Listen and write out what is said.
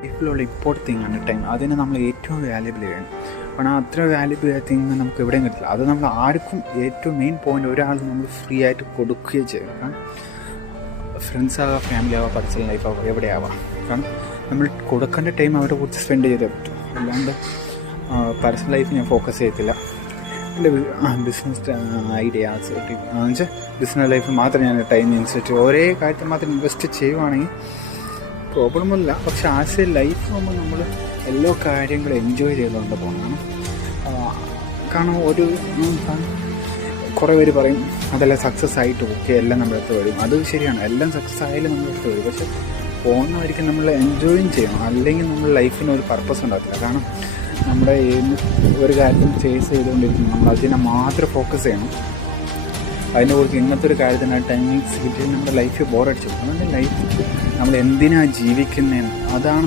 ലൈഫിലുള്ള important തിങ്ങാണ് time. അതിനെ നമ്മൾ ഏറ്റവും വാല്യുബിൾ ചെയ്യണം. കാരണം അത്ര വാല്യുബിൾ ആയ തിങ് നമുക്ക് എവിടെയും കിട്ടില്ല. അത് നമ്മൾ ആർക്കും ഏറ്റവും മെയിൻ പോയിൻ്റ് ഒരാൾ നമ്മൾ ഫ്രീ ആയിട്ട് കൊടുക്കുകയും ചെയ്യും. കാരണം ഫ്രണ്ട്സ് ആവാം, ഫാമിലി ആവാം, പേഴ്സണൽ ലൈഫ് ആവാം, എവിടെ ആവാം. കാരണം നമ്മൾ കൊടുക്കേണ്ട ടൈം അവരെ കുറിച്ച് സ്പെൻഡ് ചെയ്തേ പറ്റും. അല്ലാണ്ട് പേഴ്സണൽ ലൈഫ് ഞാൻ ഫോക്കസ് ചെയ്യത്തില്ല. എൻ്റെ ബിസിനസ് ഐഡിയാസ് എന്നുവെച്ചാൽ ബിസിനസ് ലൈഫ് മാത്രം ഞാൻ ടൈം ഇൻവെസ്റ്റ് ഒരേ കാര്യത്തിൽ മാത്രം ഇൻവെസ്റ്റ് ചെയ്യുവാണെങ്കിൽ പ്രോബ്ലമൊന്നുമില്ല. പക്ഷെ ആസ് എ ലൈഫ് ആകുമ്പോൾ നമ്മൾ എല്ലാ കാര്യങ്ങളും എൻജോയ് ചെയ്തുകൊണ്ട് പോകണം. കാരണം ഒരു കുറേ പേര് പറയും അതെല്ലാം സക്സസ് ആയിട്ട് ഓക്കെ എല്ലാം നമ്മളടുത്ത് വരും. അത് ശരിയാണ്, എല്ലാം സക്സസ് ആയാലും നമ്മളടുത്ത് വരും. പക്ഷെ പോകുന്നവരിക്കും നമ്മൾ എൻജോയും ചെയ്യണം. അല്ലെങ്കിൽ നമ്മൾ ലൈഫിന് ഒരു പർപ്പസ് ഉണ്ടാകത്തില്ല. കാരണം നമ്മുടെ ഒരു കാര്യം ചേസ് ചെയ്തുകൊണ്ടിരിക്കുന്നു, നമ്മൾ അതിനെ മാത്രം ഫോക്കസ് ചെയ്യണം. അതിൻ്റെ കുറിച്ച് ഇങ്ങനത്തെ ഒരു കാര്യത്തിന് ടൈമിങ്സ് കിട്ടി നമ്മുടെ ലൈഫ് ബോറടിച്ചു. അതുകൊണ്ട് ലൈഫ് നമ്മൾ എന്തിനാണ് ജീവിക്കുന്നതെന്ന് അതാണ്